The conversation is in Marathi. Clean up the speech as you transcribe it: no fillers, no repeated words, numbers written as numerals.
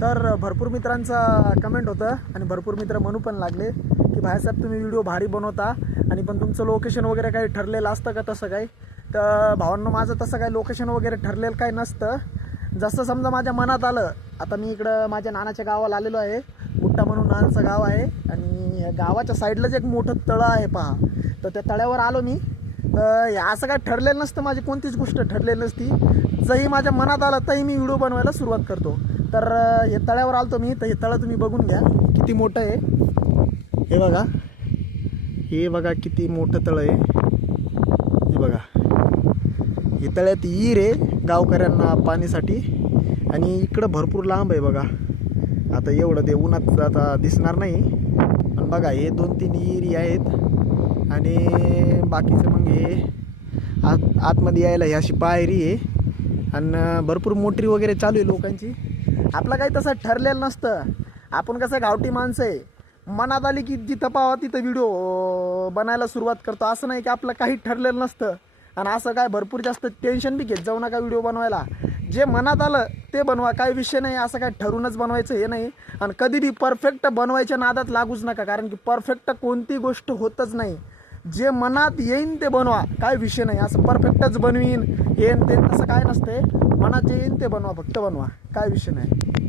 तर भरपूर मित्रांचा कमेंट होतं आणि भरपूर मित्र म्हणू पण लागले की भाईसाहेब तुम्ही व्हिडिओ भारी बनवता आणि पण तुमचं लोकेशन वगैरे काही ठरलेलं असतं का तसं काही. तर भावांनो माझं तसं काही लोकेशन वगैरे ठरलेलं काही नसतं. जसं समजा माझ्या मनात आलं. आता मी इकडं माझ्या नानाच्या गावाला आलेलो आहे. बुट्टा म्हणून नानाचं गाव आहे आणि गावाच्या साईडलाच एक मोठं तळं आहे पहा. तर त्या तळ्यावर आलो मी. तर असं काय ठरलेलं नसतं, माझी कोणतीच गोष्ट ठरलेली नसती. जरी माझ्या मनात आलं तरी मी व्हिडिओ बनवायला सुरुवात करतो. तर हे तळ्यावर आलतो मी. तर हे तळं तुम्ही बघून घ्या किती मोठं आहे. हे बघा, हे बघा किती मोठं तळं आहे. हे बघा, हे तळ्यात विहीर आहे गावकऱ्यांना पाणीसाठी आणि इकडं भरपूर लांब आहे बघा. आता एवढं ते उन्हात आता दिसणार नाही, पण बघा हे 2-3 विहिरी आहेत आणि बाकीचं मग हे आतमध्ये यायला ही अशी पायरी आहे आणि भरपूर मोटरी वगैरे चालू आहे लोकांची. आपलं काही तसं ठरलेलं नसतं. आपण कसं गावठी माणसं आहे, मनात आली की जिथं पाहावं तिथं व्हिडिओ बनायला सुरुवात करतो. असं नाही की आपलं काही ठरलेलं नसतं. आणि असं काय भरपूर जास्त टेन्शन बी घेत जाऊ नका व्हिडिओ बनवायला. जे मनात आलं ते बनवा, काही विषय नाही. असं काय ठरूनच बनवायचं हे नाही. आणि कधी बी परफेक्ट बनवायच्या नादात लागूच नका, कारण की परफेक्ट कोणती गोष्ट होतच नाही. जे मनात येईन ते बनवा, काय विषय नाही. असं परफेक्टच बनवीन येईन ते तसं काय नसते. मनात जे येईन ते बनवा, फक्त बनवा, काय विषय नाही.